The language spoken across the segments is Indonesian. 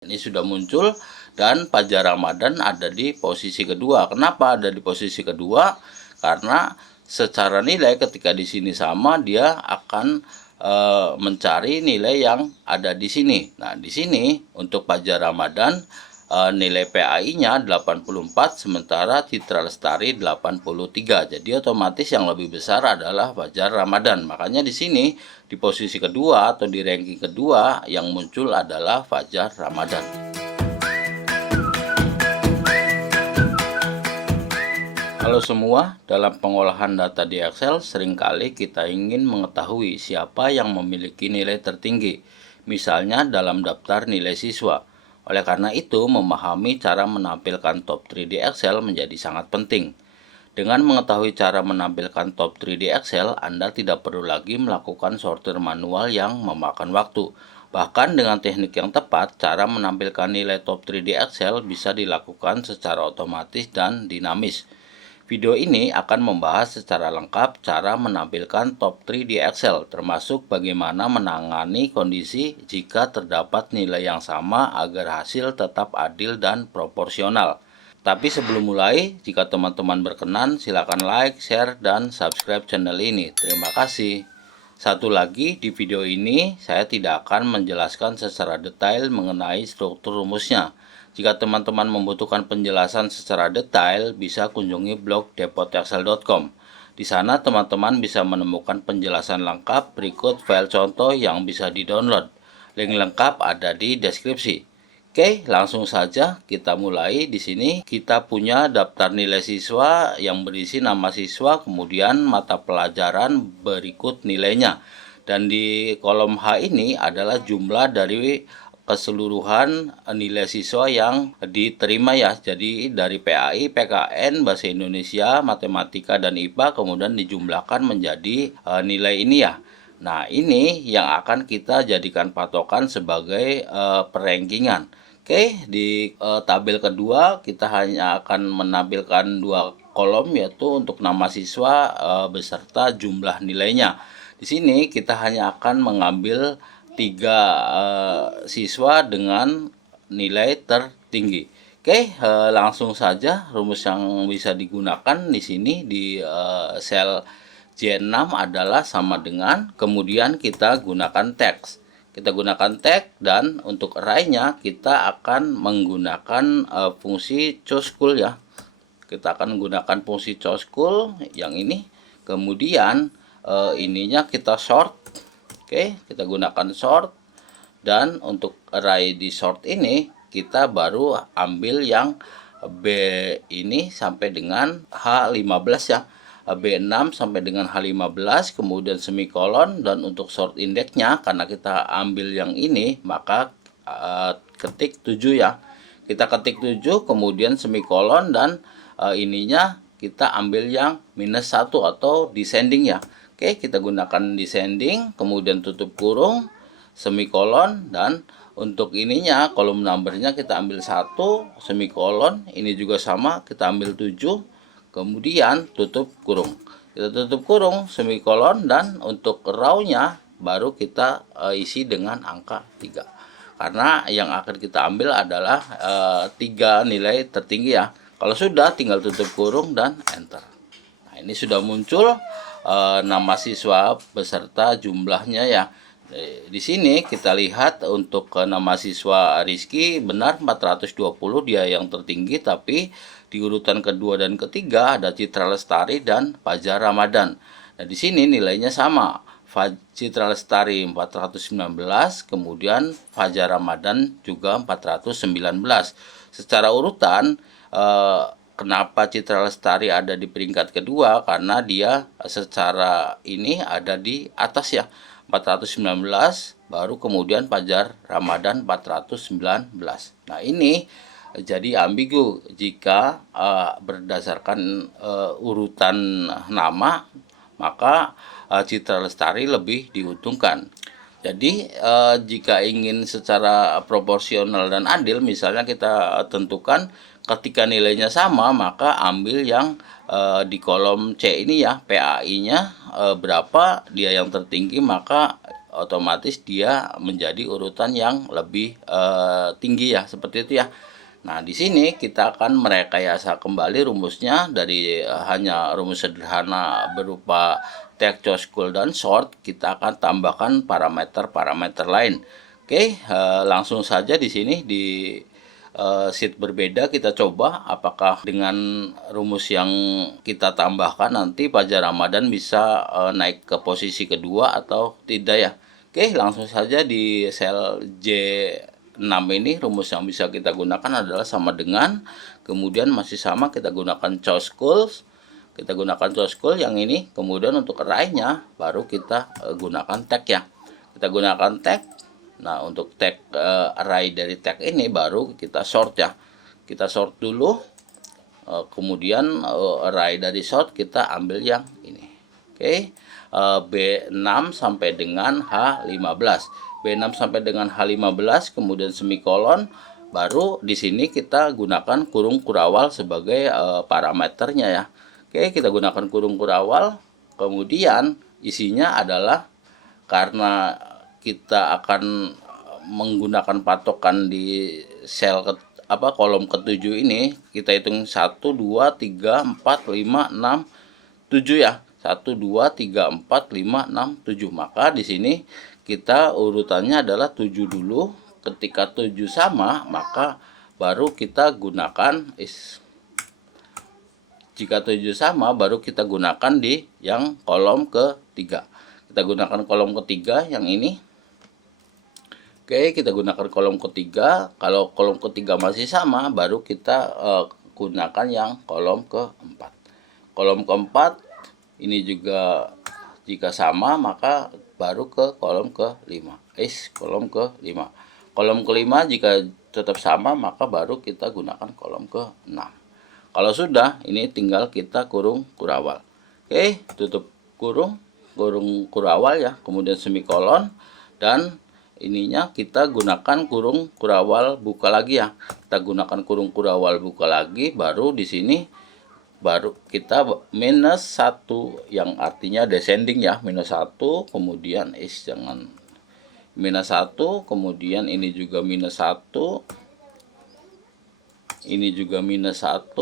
Ini sudah muncul dan Fajar Ramadan ada di posisi kedua. Kenapa ada di posisi kedua? Karena secara nilai ketika di sini sama, dia akan mencari nilai yang ada di sini. Nah, di sini untuk Fajar Ramadan nilai PAI-nya 84, sementara Citra Lestari 83. Jadi otomatis yang lebih besar adalah Fajar Ramadan. Makanya di sini di posisi kedua atau di ranking kedua yang muncul adalah Fajar Ramadan. Halo semua, dalam pengolahan data di Excel seringkali kita ingin mengetahui siapa yang memiliki nilai tertinggi, misalnya dalam daftar nilai siswa. Oleh karena itu, memahami cara menampilkan top 3 di Excel menjadi sangat penting. Dengan mengetahui cara menampilkan top 3 di Excel, Anda tidak perlu lagi melakukan sortir manual yang memakan waktu. Bahkan dengan teknik yang tepat, cara menampilkan nilai top 3 di Excel bisa dilakukan secara otomatis dan dinamis. Video ini akan membahas secara lengkap cara menampilkan top 3 di Excel, termasuk bagaimana menangani kondisi jika terdapat nilai yang sama agar hasil tetap adil dan proporsional. Tapi sebelum mulai, jika teman-teman berkenan, silakan like, share, dan subscribe channel ini. Terima kasih. Satu lagi, di video ini saya tidak akan menjelaskan secara detail mengenai struktur rumusnya. Jika teman-teman membutuhkan penjelasan secara detail, bisa kunjungi blog depotexcel.com. Di sana teman-teman bisa menemukan penjelasan lengkap berikut file contoh yang bisa di-download. Link lengkap ada di deskripsi. Oke, langsung saja kita mulai. Di sini kita punya daftar nilai siswa yang berisi nama siswa, kemudian mata pelajaran berikut nilainya. Dan di kolom H ini adalah jumlah dari keseluruhan nilai siswa yang diterima ya. Jadi dari PAI, PKN, Bahasa Indonesia, Matematika, dan IPA kemudian dijumlahkan menjadi nilai ini ya. Nah, ini yang akan kita jadikan patokan sebagai perankingan. Oke, di tabel kedua kita hanya akan menampilkan dua kolom, yaitu untuk nama siswa beserta jumlah nilainya. Di sini kita hanya akan mengambil 3 siswa dengan nilai tertinggi. Oke, langsung saja rumus yang bisa digunakan di sini di sel J6 adalah sama dengan, kemudian kita gunakan teks. Kita gunakan tag dan untuk array-nya kita akan menggunakan fungsi choosCool ya. Kita akan menggunakan fungsi choosCool yang ini. Kemudian ininya kita sort. Oke, kita gunakan sort, dan untuk array di sort ini kita baru ambil yang B ini sampai dengan H15 ya. B6 sampai dengan H15, kemudian semikolon, dan untuk short indexnya karena kita ambil yang ini maka ketik 7 ya. Kita ketik 7 kemudian semikolon, dan ininya kita ambil yang -1 atau descending ya. Oke, kita gunakan descending, kemudian tutup kurung, semikolon, dan untuk ininya kolom numbernya kita ambil 1, semikolon, ini juga sama, kita ambil 7, kemudian tutup kurung. Kita tutup kurung, semikolon, dan untuk row-nya baru kita isi dengan angka 3. Karena yang akan kita ambil adalah 3 nilai tertinggi ya. Kalau sudah tinggal tutup kurung dan enter. Nah, ini sudah muncul nama siswa beserta jumlahnya ya. Di sini kita lihat untuk nama siswa Rizky benar 420, dia yang tertinggi, tapi di urutan kedua dan ketiga ada Citra Lestari dan Fajar Ramadan. Nah, di sini nilainya sama. Citra Lestari 419, kemudian Fajar Ramadan juga 419. Secara urutan kenapa Citra Lestari ada di peringkat kedua? Karena dia secara ini ada di atas ya, 419, baru kemudian Fajar Ramadan 419. Nah, ini jadi ambigu jika berdasarkan urutan nama, maka Citra Lestari lebih diuntungkan. Jadi jika ingin secara proporsional dan adil, misalnya kita tentukan ketika nilainya sama, maka ambil yang di kolom C ini ya, PAI-nya berapa, dia yang tertinggi, maka otomatis dia menjadi urutan yang lebih tinggi ya, seperti itu ya. Nah, di sini kita akan merekayasa kembali rumusnya dari hanya rumus sederhana berupa tag, choose, cool, dan sort. Kita akan tambahkan parameter-parameter lain. Oke, langsung saja di sini di sheet berbeda kita coba apakah dengan rumus yang kita tambahkan nanti Fajar Ramadan bisa naik ke posisi kedua atau tidak ya. Oke, langsung saja di sel J6 ini rumus yang bisa kita gunakan adalah sama dengan, kemudian masih sama kita gunakan choose cool, yang ini, kemudian untuk array-nya baru kita gunakan tag ya. Kita gunakan tag. Nah, untuk tag array dari tag ini baru kita sort ya. Kita sort dulu, kemudian array dari sort kita ambil yang ini. Oke, B6 sampai dengan H15. B6 sampai dengan H15, kemudian semikolon, baru di sini kita gunakan kurung kurawal sebagai parameternya ya. Oke, kita gunakan kurung kurawal, kemudian isinya adalah karena kita akan menggunakan patokan di sel kolom ketujuh ini, kita hitung 1 2 3 4 5 6 7 ya. 1 2 3 4 5 6 7. Maka di sini kita urutannya adalah 7 dulu. Ketika 7 sama, maka baru kita gunakan jika 7 sama baru kita gunakan di yang kolom ketiga. Kita gunakan kolom ketiga yang ini. Oke, kita gunakan kolom ketiga. Kalau kolom ketiga masih sama, baru kita gunakan yang kolom keempat. Kolom keempat ini juga jika sama, maka baru ke kolom kelima. Kolom kelima. Kolom kelima jika tetap sama, maka baru kita gunakan kolom keenam. Kalau sudah, ini tinggal kita kurung kurawal. Oke, tutup kurung kurawal ya, kemudian semikolon, dan ininya kita gunakan kurung kurawal buka lagi ya. Kita gunakan kurung kurawal buka lagi, baru di sini baru kita minus 1 yang artinya descending ya, minus 1, kemudian jangan minus 1, kemudian ini juga minus 1, ini juga minus 1,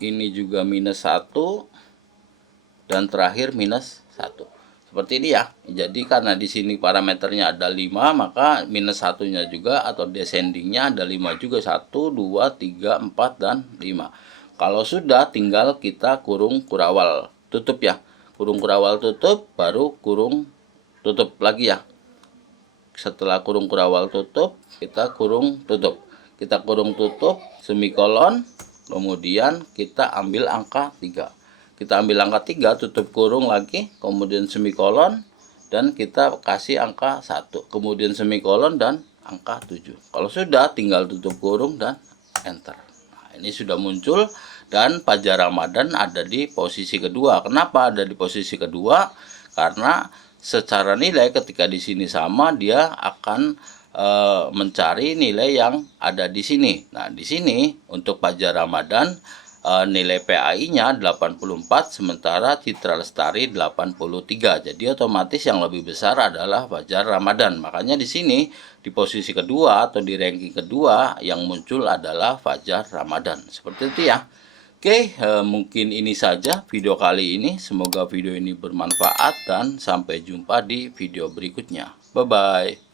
ini juga minus 1, dan terakhir minus 1. Seperti ini ya. Jadi karena di sini parameternya ada 5, maka minus 1-nya juga atau descendingnya ada 5 juga. 1, 2, 3, 4, dan 5. Kalau sudah, tinggal kita kurung kurawal tutup ya. Kurung kurawal tutup, baru kurung tutup lagi ya. Setelah kurung kurawal tutup, kita kurung tutup. Kita kurung tutup, semikolon, kemudian kita ambil angka 3. Kita ambil angka 3, tutup kurung lagi, kemudian semikolon, dan kita kasih angka 1, kemudian semikolon, dan angka 7. Kalau sudah, tinggal tutup kurung dan enter. Nah, ini sudah muncul, dan Fajar Ramadan ada di posisi kedua. Kenapa ada di posisi kedua? Karena secara nilai ketika di sini sama, dia akan mencari nilai yang ada di sini. Nah, di sini untuk Fajar Ramadan nilai PAI-nya 84, sementara Citra Lestari 83. Jadi otomatis yang lebih besar adalah Fajar Ramadan. Makanya di sini di posisi kedua atau di ranking kedua yang muncul adalah Fajar Ramadan. Seperti itu ya. Oke, mungkin ini saja video kali ini. Semoga video ini bermanfaat dan sampai jumpa di video berikutnya. Bye bye.